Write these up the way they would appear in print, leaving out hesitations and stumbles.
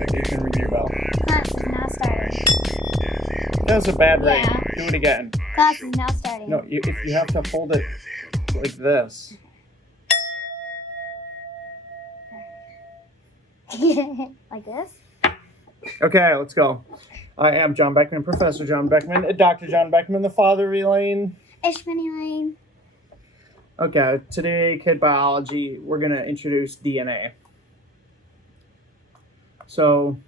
You can ring your bell. Class is now starting. That was a bad rate. Yeah. Do it again. Class is now starting. No, you have to hold it like this. Like this? Okay, let's go. I am John Beckmann, Professor John Beckmann, Dr. John Beckmann, the father of Elaine. Elaine. Okay, today, kid biology, we're going to introduce DNA. So,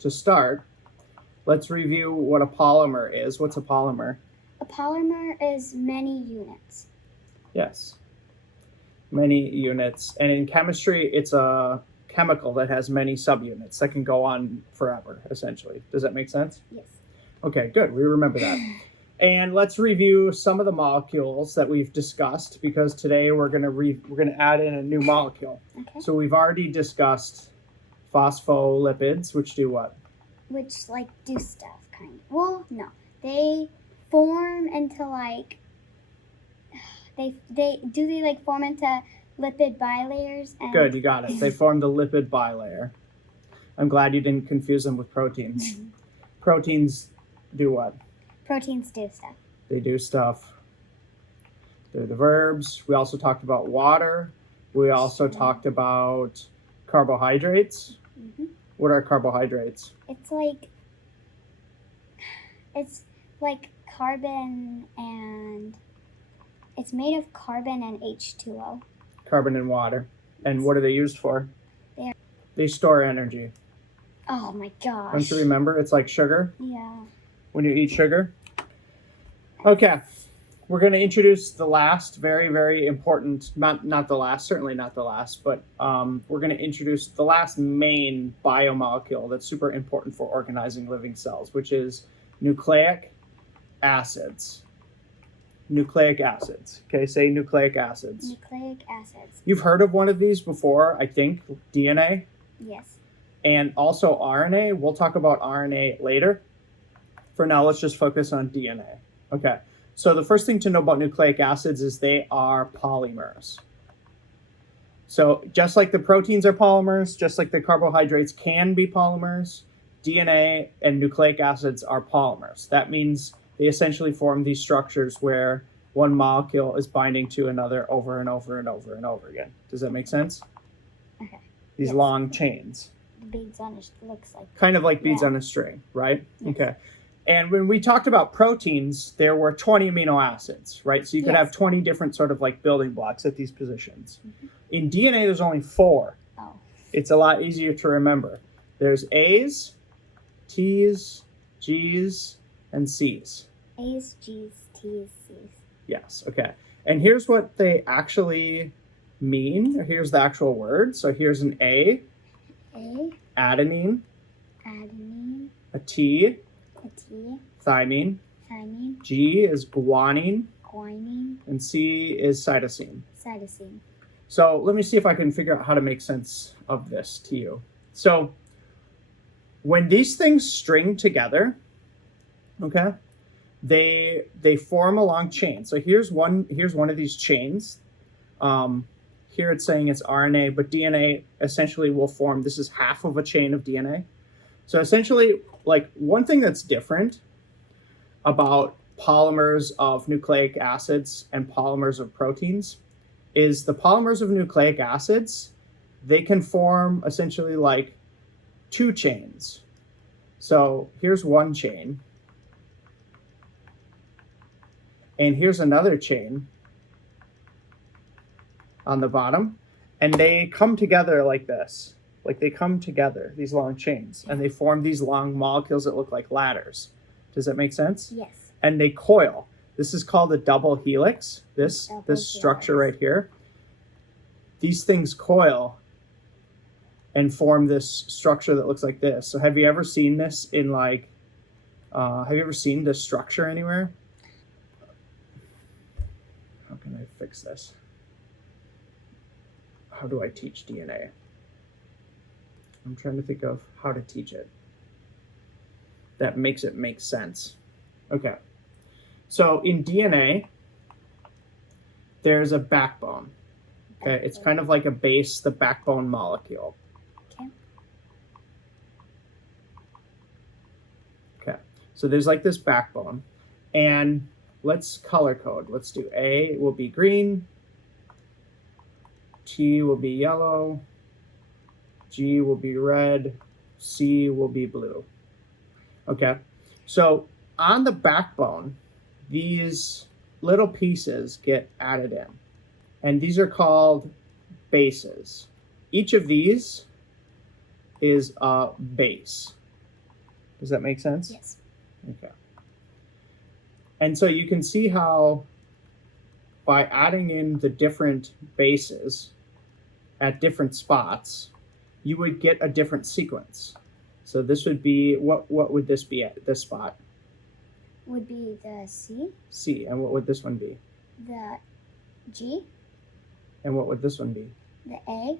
to start, let's review what a polymer is. What's a polymer? A polymer is many units. Yes, many units. And in chemistry, it's a chemical that has many subunits that can go on forever, essentially. Does that make sense? Yes. Okay, good. We remember that. And let's review some of the molecules that we've discussed, because today we're going to add in a new molecule. Okay. So we've already discussed phospholipids, which do what? Which do stuff, kind of. Well, no. They form into they form into lipid bilayers? And Good, you got it. They form the lipid bilayer. I'm glad you didn't confuse them with proteins. Mm-hmm. Proteins do what? Proteins do stuff. They do stuff. They're the verbs. We also talked about water. We also talked about carbohydrates. Mm-hmm. What are carbohydrates? It's like carbon, and it's made of carbon and H2O. Carbon and water. And what are they used for? They store energy. Oh my gosh. Don't you remember? It's like sugar. Yeah. When you eat sugar. Okay. We're going to introduce the last, very, very important, not the last, certainly not the last, but we're going to introduce the last main biomolecule that's super important for organizing living cells, which is nucleic acids. Nucleic acids. Okay, say nucleic acids. Nucleic acids. You've heard of one of these before, I think, DNA. Yes. And also RNA. We'll talk about RNA later. For now, let's just focus on DNA. Okay. So the first thing to know about nucleic acids is they are polymers. So just like the proteins are polymers, just like the carbohydrates can be polymers, DNA and nucleic acids are polymers. That means they essentially form these structures where one molecule is binding to another over and over and over and over again. Does that make sense? Okay. These long chains. Beads on it looks like. Kind of like beads on a string, right? Yes. Okay. And when we talked about proteins, there were 20 amino acids, right? So you could have 20 different sort of building blocks at these positions. Mm-hmm. In DNA, there's only 4. Oh. It's a lot easier to remember. There's A's, T's, G's, and C's. A's, G's, T's, C's. Yes, okay. And here's what they actually mean. Here's the actual word. So here's an A. A. Adenine. Adenine. A T. A T. Thymine. Thymine. G is guanine. Guanine. And C is cytosine. Cytosine. So let me see if I can figure out how to make sense of this to you. So when these things string together, okay, they form a long chain. So here's one of these chains. Here it's saying it's RNA, but DNA essentially will form, this is half of a chain of DNA. So essentially, one thing that's different about polymers of nucleic acids and polymers of proteins is the polymers of nucleic acids, they can form essentially 2 chains. So here's one chain. And here's another chain on the bottom. And they come together like this. They come together, these long chains, and they form these long molecules that look like ladders. Does that make sense? Yes. And they coil. This is called a double helix, this structure right here. These things coil and form this structure that looks like this. So have you ever seen this in have you ever seen this structure anywhere? How can I fix this? How do I teach DNA? I'm trying to think of how to teach it that makes it make sense. Okay. So in DNA, there's a backbone. Okay, it's kind of like a base, the backbone molecule. Okay. So there's like this backbone. And let's color code. Let's do A will be green, T will be yellow, G will be red, C will be blue. Okay, so on the backbone, these little pieces get added in. And these are called bases. Each of these is a base. Does that make sense? Yes. Okay. And so you can see how by adding in the different bases at different spots, you would get a different sequence. So this would be, what would this be at this spot? Would be the C. C. And what would this one be? The G. And what would this one be? The A.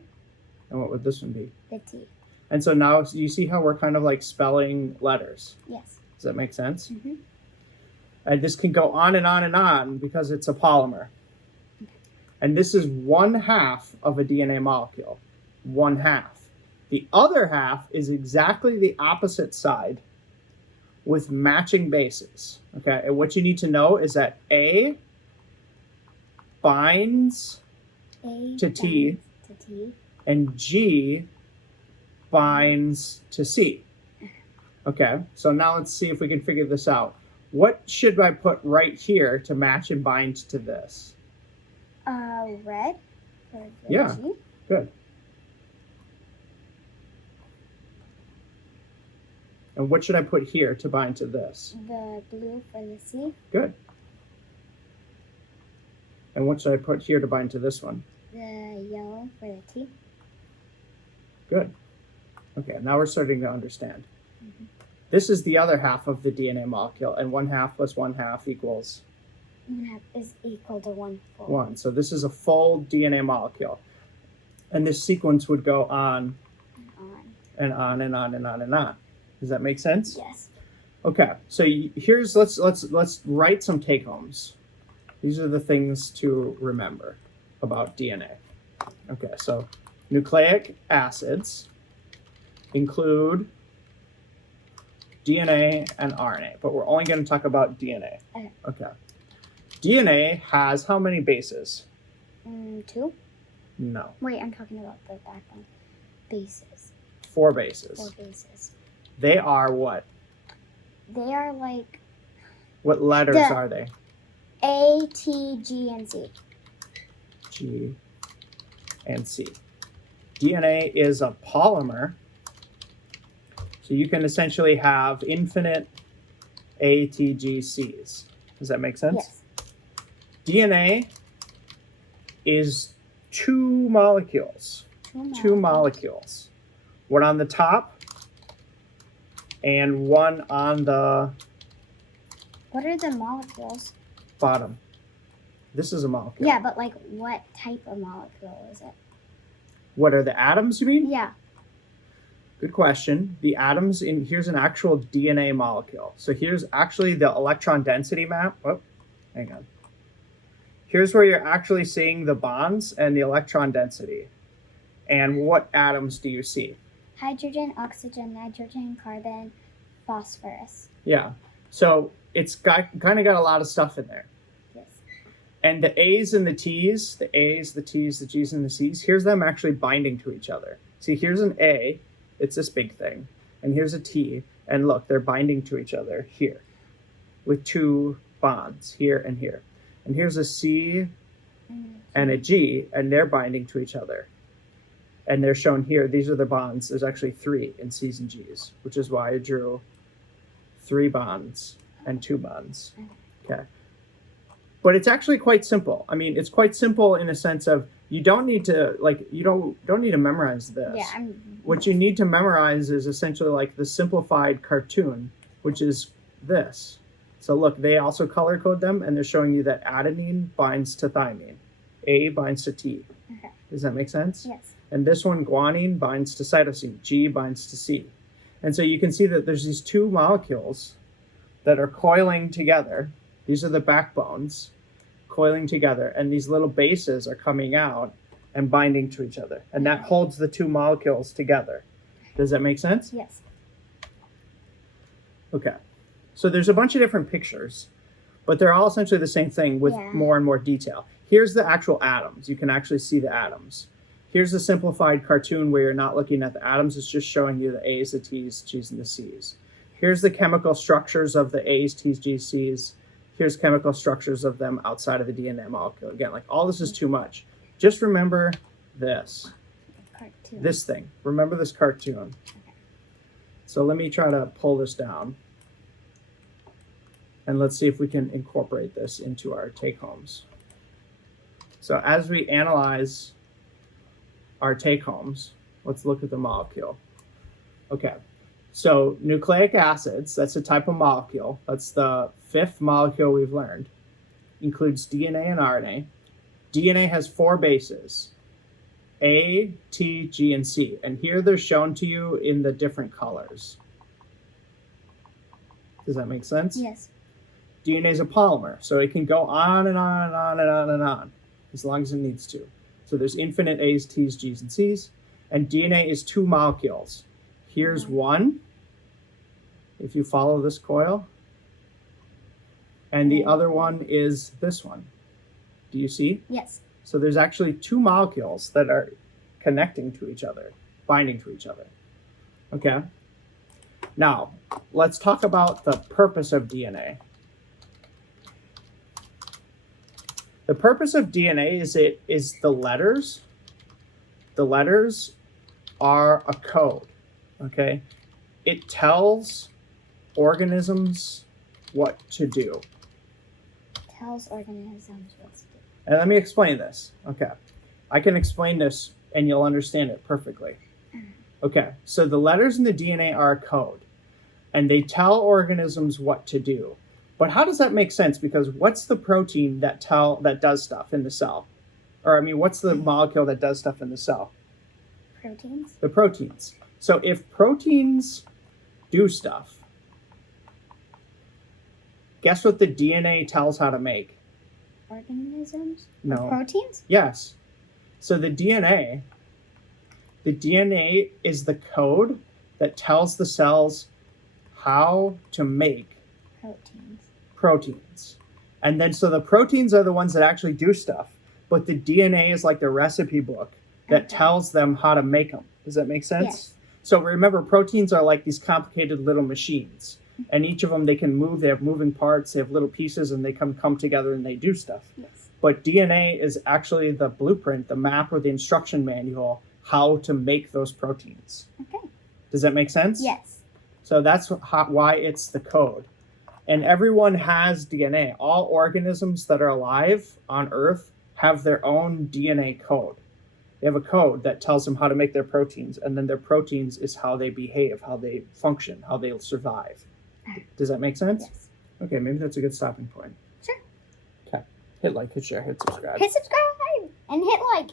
And what would this one be? The T. And so now you see how we're kind of like spelling letters. Yes. Does that make sense? Mm-hmm. And this can go on and on and on because it's a polymer. And this is 1/2 of a DNA molecule. 1/2. The other half is exactly the opposite side with matching bases. Okay, and what you need to know is that A binds A to T, to T. and G binds to C. Okay, so now let's see if we can figure this out. What should I put right here to match and bind to this? Red for the Yeah. G. Good. And what should I put here to bind to this? The blue for the C. Good. And what should I put here to bind to this one? The yellow for the T. Good. Okay, now we're starting to understand. Mm-hmm. This is the other half of the DNA molecule, and 1/2 plus 1/2 equals 1/2 is equal to 1 full. 1. So this is a full DNA molecule. And this sequence would go on And on. and on and on and on and on. Does that make sense? Yes. Okay, so here's let's write some take-homes. These are the things to remember about DNA. Okay, so nucleic acids include DNA and RNA, but we're only going to talk about DNA. Okay. DNA has how many bases? 2. No, Wait, I'm talking about the backbone. Bases. 4 bases. 4 bases. They are what? They are like What letters The- are they? A, T, G, and C. G and C. DNA is a polymer, so you can essentially have infinite A, T, G, Cs. Does that make sense? Yes. DNA is 2 molecules. 2 molecules. One on the top and one on the What are the molecules? bottom. This is a molecule. Yeah, but like what type of molecule is it? What are the atoms, you mean? Yeah. Good question. The atoms here's an actual DNA molecule. So here's actually the electron density map. Oh, hang on. Here's where you're actually seeing the bonds and the electron density. And what atoms do you see? Hydrogen, oxygen, nitrogen, carbon, phosphorus. Yeah. So it's kind of got a lot of stuff in there. Yes. And the A's and the T's, the A's, the T's, the G's, and the C's, here's them actually binding to each other. See, here's an A, it's this big thing. And here's a T, and look, they're binding to each other here with 2 bonds, here and here. And here's a C and a G, and they're binding to each other. And they're shown here, these are the bonds. There's actually 3 in C's and G's, which is why I drew 3 bonds and 2 bonds. Okay. But it's actually quite simple. I mean, it's quite simple in a sense of you don't need to don't need to memorize this. Yeah, What you need to memorize is essentially like the simplified cartoon, which is this. So look, they also color code them, and they're showing you that adenine binds to thymine. A binds to T. Okay. Does that make sense? Yes. And this one, guanine, binds to cytosine. G binds to C. And so you can see that there's these 2 molecules that are coiling together. These are the backbones coiling together, and these little bases are coming out and binding to each other. And that holds the 2 molecules together. Does that make sense? Yes. Okay. So there's a bunch of different pictures, but they're all essentially the same thing with Yeah. more and more detail. Here's the actual atoms. You can actually see the atoms. Here's the simplified cartoon where you're not looking at the atoms. It's just showing you the A's, the T's, G's, and the C's. Here's the chemical structures of the A's, T's, G's, C's. Here's chemical structures of them outside of the DNA molecule. Again, like all this is too much. Just remember this. Cartoon. This thing. Remember this cartoon. So let me try to pull this down. And let's see if we can incorporate this into our take-homes. So as we analyze our take-homes, let's look at the molecule. Okay, so nucleic acids, that's a type of molecule. That's the 5th molecule we've learned. Includes DNA and RNA. DNA has 4 bases, A, T, G, and C. And here they're shown to you in the different colors. Does that make sense? Yes. DNA is a polymer, so it can go on and on and on and on and on, as long as it needs to. So there's infinite A's, T's, G's, and C's, and DNA is 2 molecules. Here's one, if you follow this coil, and the other one is this one. Do you see? Yes. So there's actually 2 molecules that are connecting to each other, binding to each other. Okay? Now, let's talk about the purpose of DNA. The purpose of DNA is the letters. The letters are a code, okay? It tells organisms what to do. Tells organisms what to do. And let me explain this, okay? I can explain this and you'll understand it perfectly. Okay, so the letters in the DNA are a code, and they tell organisms what to do. But how does that make sense? Because what's the protein that does stuff in the cell? Or I mean, what's the molecule that does stuff in the cell? Proteins. The proteins. So if proteins do stuff, guess what the DNA tells how to make? Organisms? No. Proteins? Yes. So the DNA is the code that tells the cells how to make proteins. And then so the proteins are the ones that actually do stuff, but the DNA is like the recipe book that tells them how to make them. Does that make sense? Yes. So remember, proteins are like these complicated little machines, and each of them, they can move, they have moving parts, they have little pieces, and they come together and they do stuff. Yes. But DNA is actually the blueprint, the map, or the instruction manual how to make those proteins. Okay. Does that make sense? Yes. So that's why it's the code. And everyone has DNA. All organisms that are alive on Earth have their own DNA code. They have a code that tells them how to make their proteins, and then their proteins is how they behave, how they function, how they'll survive. Does that make sense? Yes. Okay, maybe that's a good stopping point. Sure. Okay. Hit like, hit share, hit subscribe. Hit subscribe and hit like.